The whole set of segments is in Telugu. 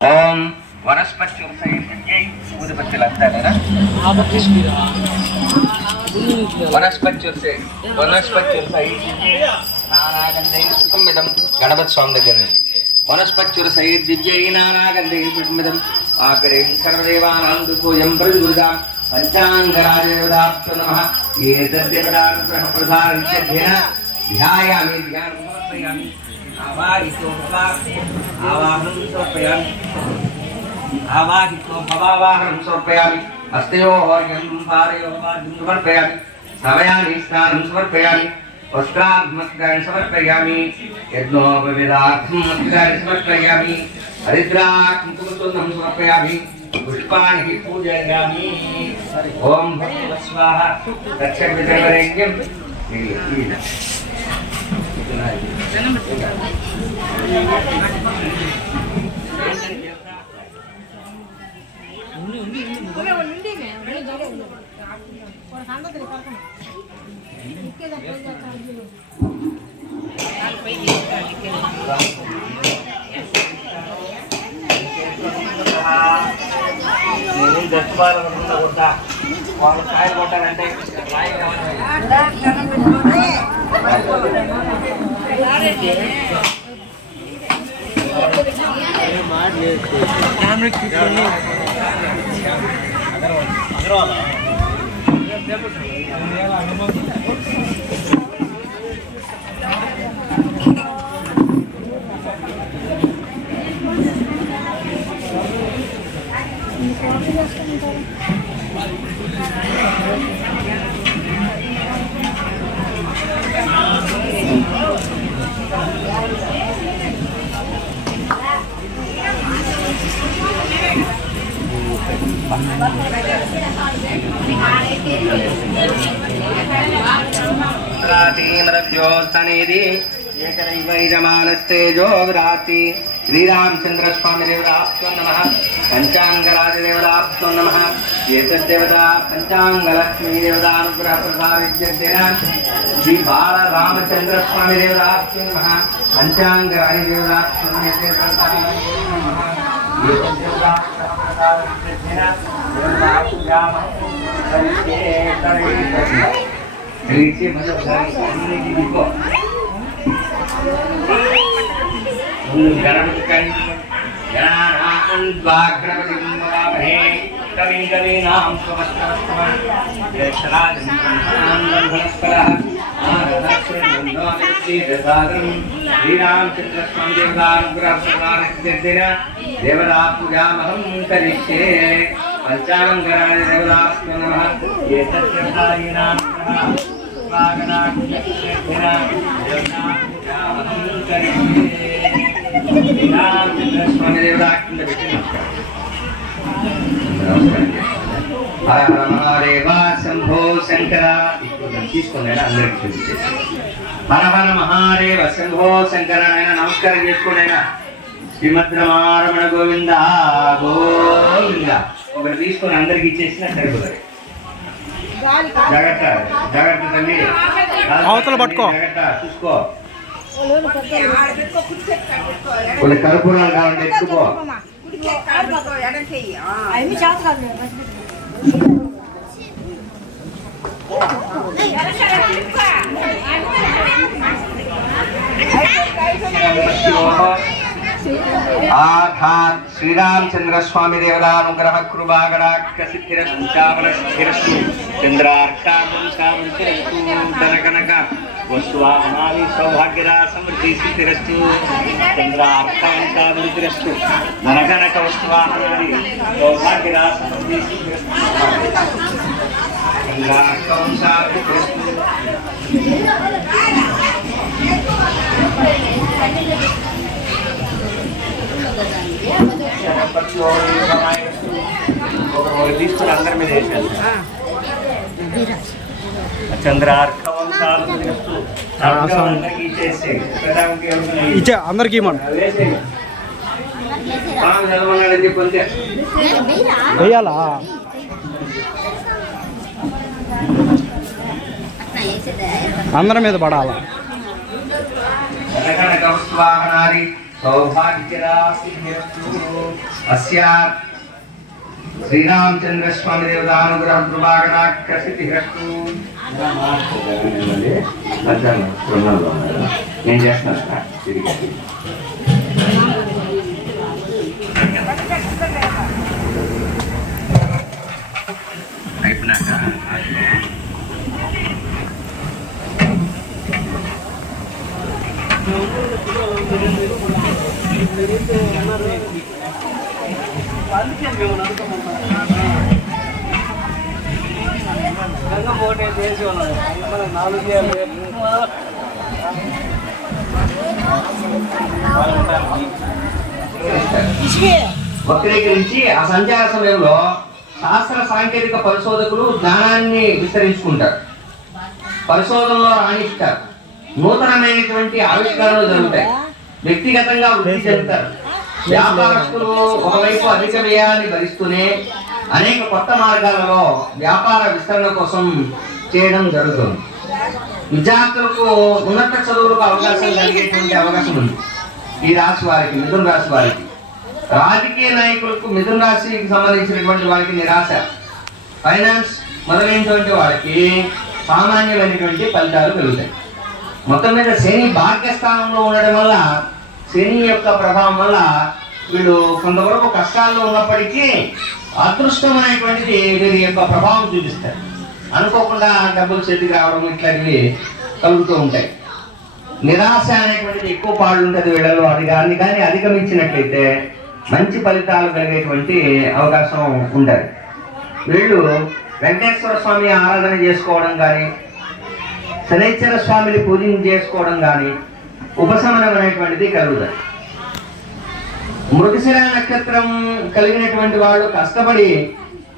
ఓం వనస్పత్యుర్సైర్యై ఊదుపత్తులంటారా వనస్పత్యుర్సైర్యైనానాగంధైర్మిదం గణపతి స్వామి దగ్గర వనస్పత్యుర్సైర్దివ్యై నానాగంధైర్మిదం ఆకరేం సర్వదేవానాం పూజం ప్రతిగురుదాం పంచాంగరాజదేవతాభ్యో నమః ఏతద్దేవతానుగ్రహ ప్రసారిత్యధ్యేన ధ్యాయామి ధ్యానం సమర్పయామి आवाहितोपवाहनं समर्पयामि हस्तयोः पादयोः समर्पयामि समयामि स्नानं समर्पयामि वस्त्राभ्यस्त्राणि समर्पयामि यज्ञोपवेदार्थं मस्त्राणि समर्पयामि हरिद्राक्षं कुसुमं समर्पयामि पुष्पाणि पूजयामि ओम स्वाहा दक्षिणविद्रवरेण्यं వాళ్ళు కాయలు కొట్టాలంటే श्रीरामचंद्र स्वामी देवताभ्यो नमः पंचांगराजदेवताभ्यो नमः एतद्देवता पंचांगलक्ष्मी देवतानुग्रह प्रसारित्यर्थेन श्री बाल रामचंद्र स्वामी देवताभ्यो नमः पंचांगराजदेवताभ्यो नमः एतद्देवता प्रसारित्यर्थेन नीचे मतलब सामने की देखो गणपति गणपति कवीनां श्रीरामचंद्र स्वामी देवतानुग्रह देवता पूजामहं करिष्ये पंचांगराय देवताभ्यो नमः एतद्देवतायिनां स्वामी देवता हर हर महादेव शंभो शंकर हर हर महादेव शंभो शंकर नमस्कार श्रीमद्रमारमण गोविंद गोविंद ఒకటి తీసుకొని అందరికి ఇచ్చేసినా సరిపోతుంది జాగ్రత్త జాగ్రత్త తల్లి అవతల పట్టుకో జాగ్రత్త చూసుకో కొన్ని కర్పూరాలు కావాలంటే ఎత్తుకో आधात श्रीरामचंद्र स्वामी देवतानुग्रह कृपागणाख्य सिद्धिरस्तु चावलस्थिरस्तु चंद्रार्कादंशामृतिरस्तु धनकनक वस्तुवाहनानि सौभाग्यदा समृद्धि सिद्धिरस्तु चंद्रार्कादंशामृतिरस्तु धनकनक वस्तुवाहनानि सौभाग्यदा समृद्धि सिद्धिरस्तु चंद्रार्कादंशामृतिरस्तु తీసుకుని అందరి మీద వేసాను చంద్రార్కవంశాలు అందరికీ వేయాలా అందరి మీద పడాలా सौभाग्यराशिर्यस्तु अस्या श्रीरामचंद्र स्वामी देवतानुग्रह कृपाकटाक्षसिद्धिरस्तु। నేను చేస్తున్నా తిరిగి అయిపోయినాక వక్రీకరించి ఆ సంచార సమయంలో శాస్త్ర సాంకేతిక పరిశోధకులు జ్ఞానాన్ని విస్తరించుకుంటారు, పరిశోధనలో రాణిస్తారు, నూతనమైనటువంటి ఆవిష్కరణలు జరుగుతాయి, వ్యక్తిగతంగా వృద్ధి చెందుతారు. వ్యాపారస్తులు ఒకవైపు అధిక వ్యయాన్ని భరిస్తూనే అనేక కొత్త మార్గాలలో వ్యాపార విస్తరణ కోసం చేయడం జరుగుతుంది. విద్యార్థులకు ఉన్నత చదువులకు అవకాశం కలిగేటువంటి అవకాశం ఉంది ఈ రాశి వారికి, మిథున రాశి వారికి. రాజకీయ నాయకులకు మిథున రాశికి సంబంధించినటువంటి వారికి నిరాశ, ఫైనాన్స్ మొదలైనటువంటి వారికి సామాన్యమైనటువంటి ఫలితాలు కలుగుతాయి. మొత్తం మీద శని భాగ్యస్థానంలో ఉండడం వల్ల, శని యొక్క ప్రభావం వల్ల వీళ్ళు కొంతవరకు కష్టాల్లో ఉన్నప్పటికీ అదృష్టం అనేటువంటిది వీరి యొక్క ప్రభావం చూపిస్తారు. అనుకోకుండా డబ్బులు చేతికి రావడం ఇట్లాంటివి కలుగుతూ ఉంటాయి. నిరాశ అనేటువంటిది ఎక్కువ పాడు ఉంటుంది వీళ్ళలో. అది కానీ అధిగమించినట్లయితే మంచి ఫలితాలు కలిగేటువంటి అవకాశం ఉంటుంది. వీళ్ళు వెంకటేశ్వర స్వామి ఆరాధన చేసుకోవడం కానీ, శనైశ్వర స్వామిని పూజ చేసుకోవడం కానీ ఉపశమనం అనేటువంటిది కలుగుతుంది. మృగశిర నక్షత్రం కలిగినటువంటి వాళ్ళు కష్టపడి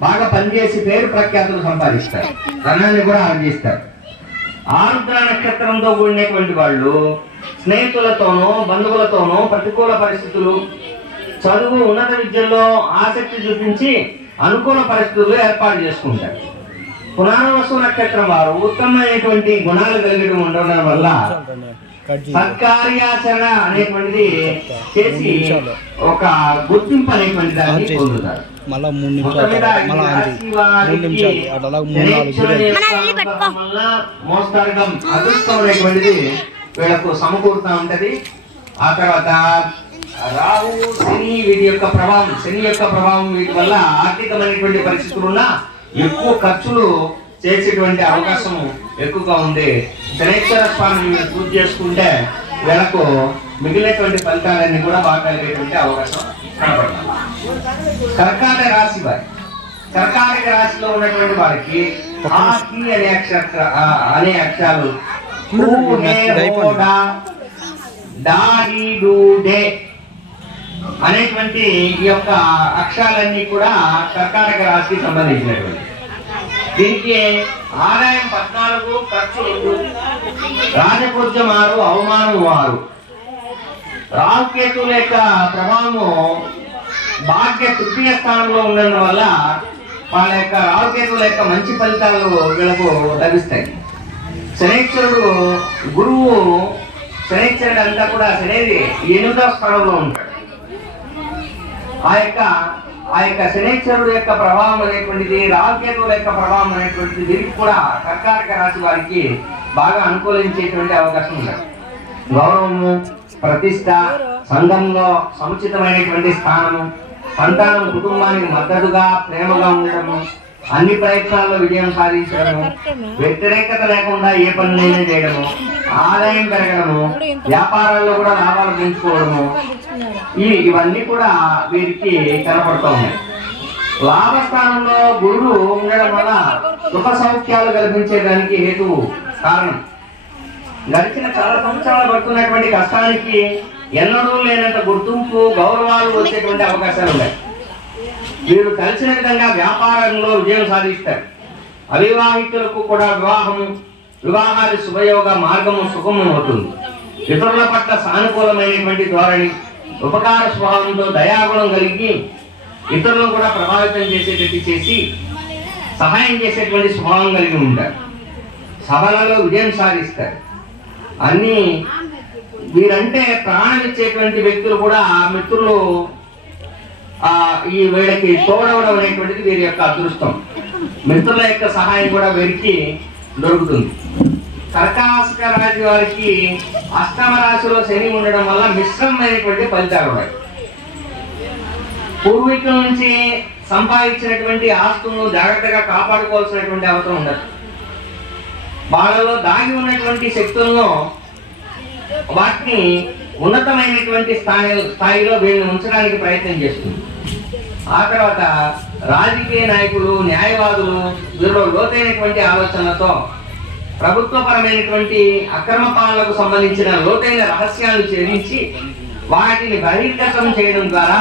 బాగా పనిచేసి పేరు ప్రఖ్యాతులు సంపాదిస్తారు, ధనాన్ని కూడా ఆర్జిస్తారు. ఆరుద్ర నక్షత్రంతో కూడినటువంటి వాళ్ళు స్నేహితులతోనూ బంధువులతోనూ ప్రతికూల పరిస్థితులు, చదువు ఉన్నత విద్యల్లో ఆసక్తి చూపించి అనుకూల పరిస్థితులు ఏర్పాటు చేసుకుంటారు. పునర్వసు నక్షత్రం వారు ఉత్తమమైనటువంటి గుణాలు కలిగి ఉండడం వల్ల సత్కార్యాచరణ అనేటువంటిది చేసి ఒక గుర్తింపు అనేటువంటి దాన్ని పొందుతారు. మోస్తర్గం అదృష్టం అనేటువంటిది వీళ్ళకు సమకూరుతూ ఉంటది. ఆ తర్వాత రాహు శని వీటి యొక్క ప్రభావం, శని యొక్క ప్రభావం వీటి వల్ల ఆర్థికమైనటువంటి పరిస్థితులున్నా ఎక్కువ ఖర్చులు చేసేటువంటి అవకాశం ఎక్కువగా ఉంది. శనైశ్వర స్వామిని పూజ చేసుకుంటే వీళ్ళకు మిగిలినటువంటి ఫలితాలన్నీ కూడా బాగా కలిగేటువంటి అవకాశం కనపడుతుంది. కర్కాటక రాశి వారి, కర్కాటక రాశిలో ఉన్నటువంటి వారికి అనే అక్షరాలు అనేటువంటి ఈ యొక్క అక్షరాలన్నీ కూడా కర్కాటక రాశికి సంబంధించినటువంటి. దీనికి ఆదాయం 14, ఖర్చు 2, రాజపూజ్యం 6, అవమానం 6. రాహుకేతుల యొక్క ప్రభావము భాగ్య తృతీయ స్థానంలో ఉండడం వల్ల వాళ్ళ యొక్క రాహుకేతుల యొక్క మంచి ఫలితాలు వీళ్ళకు లభిస్తాయి. శనైశ్వరుడు గురువు, శనైశ్వరుడు అంతా కూడా శనేది 8వ స్థానంలో ఉంటాడు. ఆ యొక్క శనైశ్వరుడు యొక్క ప్రభావం అనేటువంటిది, రాహుకేతువుల యొక్క ప్రభావం అనేటువంటిది వీరికి కూడా కర్కాటక రాశి వారికి బాగా అనుకూలించేటువంటి అవకాశం ఉంది. గౌరవము, ప్రతిష్ట, సంఘంలో సముచితమైనటువంటి స్థానము, సంతానం కుటుంబానికి మద్దతుగా ప్రేమగా ఉండడము, అన్ని ప్రయత్నాల్లో విజయం సాధించడము, వ్యతిరేకత లేకుండా ఏ పనులైనా చేయడము, ఆదాయం పెరగడము, వ్యాపారాల్లో కూడా లాభాలు పెంచుకోవడము, ఇవన్నీ కూడా వీరికి కనపడుతూ ఉన్నాయి. లాభస్థానంలో గురుడు ఉండడం వల్ల సుఖ సౌఖ్యాలు కల్పించేదానికి హేతువు కారణం. గడిచిన చాలా సంవత్సరాలు పడుతున్నటువంటి కష్టానికి ఎన్నడూ లేనంత గుర్తింపు, గౌరవాలు వచ్చేటువంటి అవకాశాలు ఉన్నాయి. వీరు కలిసిన విధంగా వ్యాపారంలో విజయం సాధిస్తారు. అవివాహితులకు కూడా వివాహాది శుభయోగ మార్గము సుఖము అవుతుంది. ఇతరుల పట్ల సానుకూలమైనటువంటి ధోరణి, ఉపకార స్వభావంతో దయాగుణం కలిగి ఇతరులను కూడా ప్రభావితం చేసేటట్టు చేసి సహాయం చేసేటువంటి స్వభావం కలిగి ఉంటారు. సభలలో విజయం సాధిస్తారు. అన్ని వీరంటే ప్రాణం ఇచ్చేటువంటి వ్యక్తులు కూడా మిత్రులు ఈ వీళ్ళకి తోడవడం అనేటువంటిది వీరి యొక్క అదృష్టం. మిత్రుల యొక్క సహాయం కూడా వీరికి దొరుకుతుంది. కర్కాటక రాశి వారికి అష్టమ రాశిలో శని ఉండడం వల్ల మిశ్రమైనటువంటి ఫలితాలు ఉన్నాయి. పూర్వీకుల నుంచి సంపాదించినటువంటి ఆస్తులను జాగ్రత్తగా కాపాడుకోవాల్సినటువంటి అవసరం ఉండదు. వాళ్ళలో దాగి ఉన్నటువంటి శక్తులను వాటిని ఉన్నతమైనటువంటి స్థాయిలో వీళ్ళని ఉంచడానికి ప్రయత్నం చేస్తుంది. ఆ తర్వాత రాజకీయ నాయకులు, న్యాయవాదులు వీరిలో లోతైనటువంటి ఆలోచనలతో ప్రభుత్వపరమైనటువంటి అక్రమ పాలనకు సంబంధించిన లోతైన రహస్యాలను ఛేదించి వాటిని బహిర్గతం చేయడం ద్వారా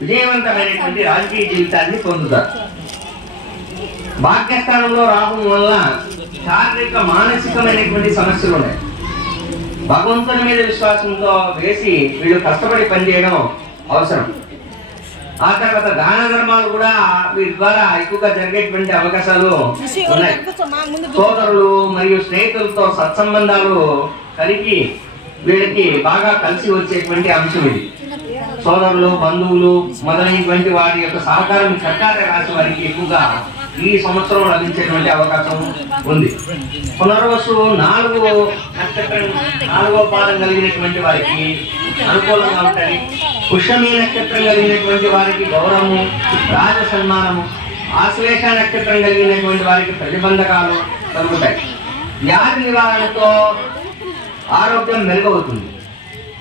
విజయవంతమైనటువంటి రాజకీయ జీవితాన్ని పొందుతారు. భాగ్యస్థానంలో రావడం వల్ల శారీరక మానసికమైనటువంటి సమస్యలు ఉన్నాయి. భగవంతుని మీద విశ్వాసంతో వేసి వీళ్ళు కష్టపడి పనిచేయడం అవసరం. ఆ తర్వాత దాన ధర్మాలు కూడా వీరి ద్వారా ఎక్కువగా జరిగేటువంటి అవకాశాలు ఉన్నాయి. సోదరులు మరియు స్నేహితులతో సత్సంబంధాలు కలిగి వీళ్ళకి బాగా కలిసి వచ్చేటువంటి అంశం ఇది. సోదరులు, బంధువులు మొదలైనటువంటి వారి యొక్క సహకారం కర్కాటక రాశి వారికి ఎక్కువగా ఈ సంవత్సరం లభించేటువంటి అవకాశం ఉంది. పునర్వసు 4వ పాదం కలిగినటువంటి వారికి అనుకూలంగా ఉంటుంది. పుష్యమి నక్షత్రం కలిగినటువంటి వారికి గౌరవము, రాజ సన్మానము, ఆశ్లేష నక్షత్రం కలిగినటువంటి వారికి ప్రతిబంధకాలు కలుగుతాయి. వ్యాధి నివారణతో ఆరోగ్యం మెరుగవుతుంది.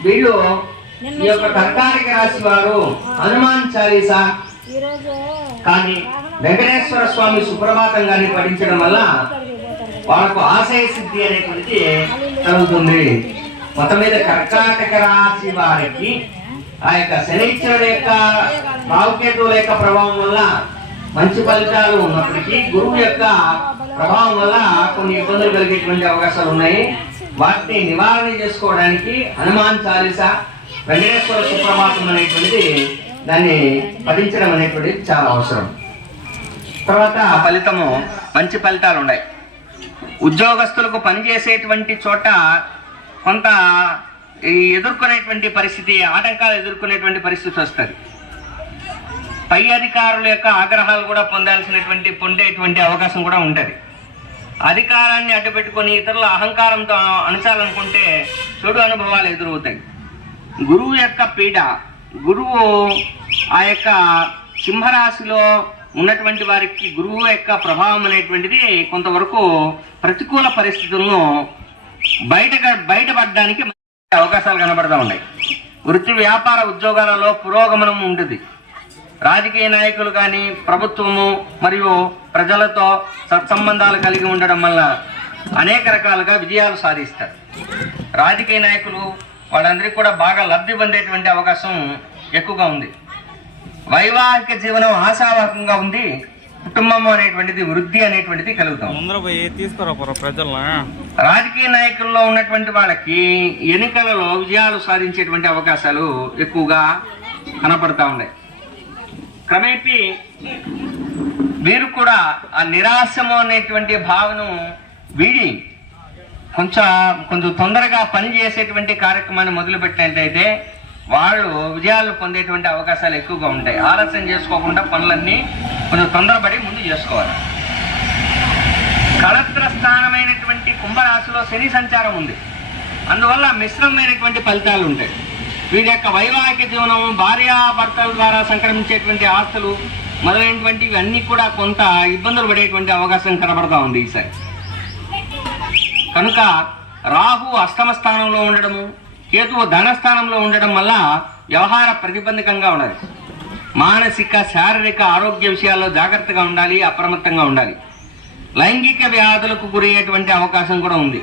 వీళ్ళు ఈ యొక్క కర్కాటక రాశి వారు హనుమాన్ చాలీసా కానీ వెంకటేశ్వర స్వామి సుప్రభాతం గాని పఠించడం వల్ల వాళ్ళకు ఆశయ సిద్ధి అనేటువంటిది కలుగుతుంది. మొత్తం మీద కర్కాటక రాశి వారికి ఆ యొక్క శనిశ్చరుడు యొక్క రాహుకేతువుల యొక్క ప్రభావం వల్ల మంచి ఫలితాలు ఉన్నప్పటికీ గురువు యొక్క ప్రభావం వల్ల కొన్ని ఇబ్బందులు కలిగేటువంటి అవకాశాలు ఉన్నాయి. వాటిని నివారణ చేసుకోవడానికి హనుమాన్ చాలీసా, వెంకటేశ్వర సుప్రభాతం అనేటువంటిది దాన్ని పఠించడం అనేటువంటిది చాలా అవసరం. తర్వాత ఫలితము మంచి ఫలితాలు ఉన్నాయి. ఉద్యోగస్తులకు పనిచేసేటువంటి చోట కొంత ఎదుర్కొనేటువంటి పరిస్థితి, ఆటంకాలు ఎదుర్కొనేటువంటి పరిస్థితి వస్తుంది. పై అధికారుల యొక్క ఆగ్రహాలు కూడా పొందేటువంటి అవకాశం కూడా ఉంటుంది. అధికారాన్ని అడ్డుపెట్టుకొని ఇతరుల అహంకారంతో అణచాలనుకుంటే చెడు అనుభవాలు ఎదురవుతాయి. గురువు యొక్క పీడ, గురువు ఆ యొక్క సింహరాశిలో ఉన్నటువంటి వారికి గురువు యొక్క ప్రభావం అనేటువంటిది కొంతవరకు ప్రతికూల పరిస్థితులను బయటపడడానికి అవకాశాలు కనబడతా ఉన్నాయి. వృత్తి వ్యాపార ఉద్యోగాలలో పురోగమనం ఉంటుంది. రాజకీయ నాయకులు కానీ ప్రభుత్వము మరియు ప్రజలతో సత్సంబంధాలు కలిగి ఉండడం వల్ల అనేక రకాలుగా విజయాలు సాధిస్తారు. రాజకీయ నాయకులు వాళ్ళందరికీ కూడా బాగా లబ్ధి పొందేటువంటి అవకాశం ఎక్కువగా ఉంది. వైవాహిక జీవనం ఆశావాహకంగా ఉంది. కుటుంబం అనేటువంటిది వృద్ధి అనేటువంటిది కలుగుతాం. రాజకీయ నాయకుల్లో ఉన్నటువంటి వాళ్ళకి ఎన్నికలలో విజయాలు సాధించేటువంటి అవకాశాలు ఎక్కువగా కనపడతా ఉన్నాయి. క్రమేపీ వీరు కూడా ఆ నిరాశము అనేటువంటి భావన వీడి కొంచెం తొందరగా పని చేసేటువంటి కార్యక్రమాన్ని మొదలుపెట్టినట్లయితే వాళ్ళు విజయాలు పొందేటువంటి అవకాశాలు ఎక్కువగా ఉంటాయి. ఆలస్యం చేసుకోకుండా పనులన్నీ కొంచెం తొందరపడి ముందు చేసుకోవాలి. కళత్ర స్థానమైనటువంటి కుంభరాశిలో శని సంచారం ఉంది. అందువల్ల మిశ్రమైనటువంటి ఫలితాలు ఉంటాయి. వీరి యొక్క వైవాహిక జీవనం, భార్యాభర్తల ద్వారా సంక్రమించేటువంటి ఆస్తులు మొదలైనటువంటివి అన్నీ కూడా కొంత ఇబ్బందులు పడేటువంటి అవకాశం కనబడతా ఉంది ఈసారి. కనుక రాహు అష్టమ స్థానంలో ఉండడము, కేతువు ధనస్థానంలో ఉండడం వల్ల వ్యవహార ప్రతిబంధకంగా ఉండాలి. మానసిక శారీరక ఆరోగ్య విషయాల్లో జాగ్రత్తగా ఉండాలి, అప్రమత్తంగా ఉండాలి. లైంగిక వ్యాధులకు గురయ్యేటువంటి అవకాశం కూడా ఉంది.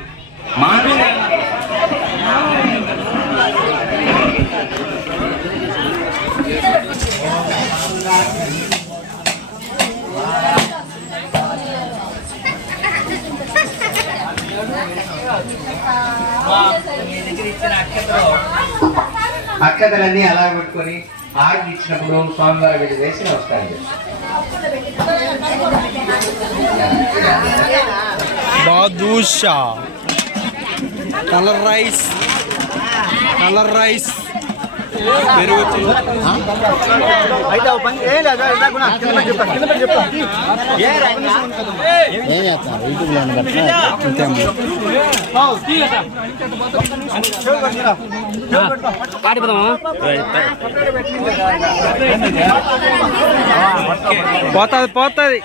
అక్షతలన్నీ అలా పెట్టుకొని ఆర్డర్ ఇచ్చినప్పుడు స్వామివారి వీళ్ళు వేసి వస్తాయి. Badusha colour rice colour rice పెరుగు అయితే పని ఏం లేదు ఏం చేస్తున్నారు యూట్యూబ్లో పోతుంది పోతుంది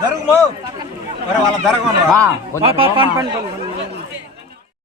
జరుగు వాళ్ళ జరగ